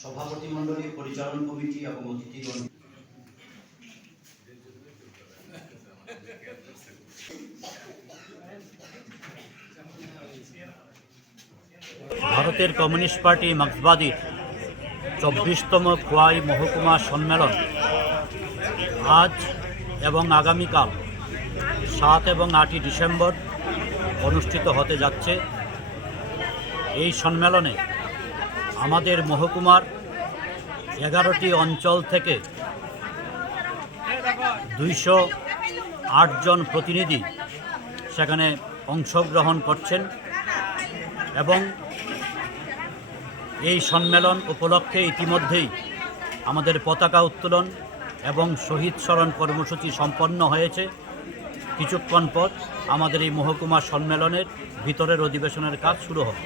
সভাপতি মণ্ডলী, পরিচালন কমিটি এবং অতিথিগণ, ভারতের কমিউনিস্ট পার্টি মার্ক্সবাদীর 24তম খোয়াই মহকুমা সম্মেলন আজ এবং আগামীকাল 7 এবং 8ই ডিসেম্বর অনুষ্ঠিত হতে যাচ্ছে। এই সম্মেলনে আমাদের মহকুমার 11টি অঞ্চল থেকে 208 জন প্রতিনিধি সেখানে অংশগ্রহণ করছেন এবং এই সম্মেলন উপলক্ষে ইতিমধ্যেই আমাদের পতাকা উত্তোলন এবং শহীদ স্মরণ কর্মসূচি সম্পন্ন হয়েছে। কিছুক্ষণ পর আমাদের এই মহকুমা সম্মেলনের ভিতরের অধিবেশনের কাজ শুরু হবে।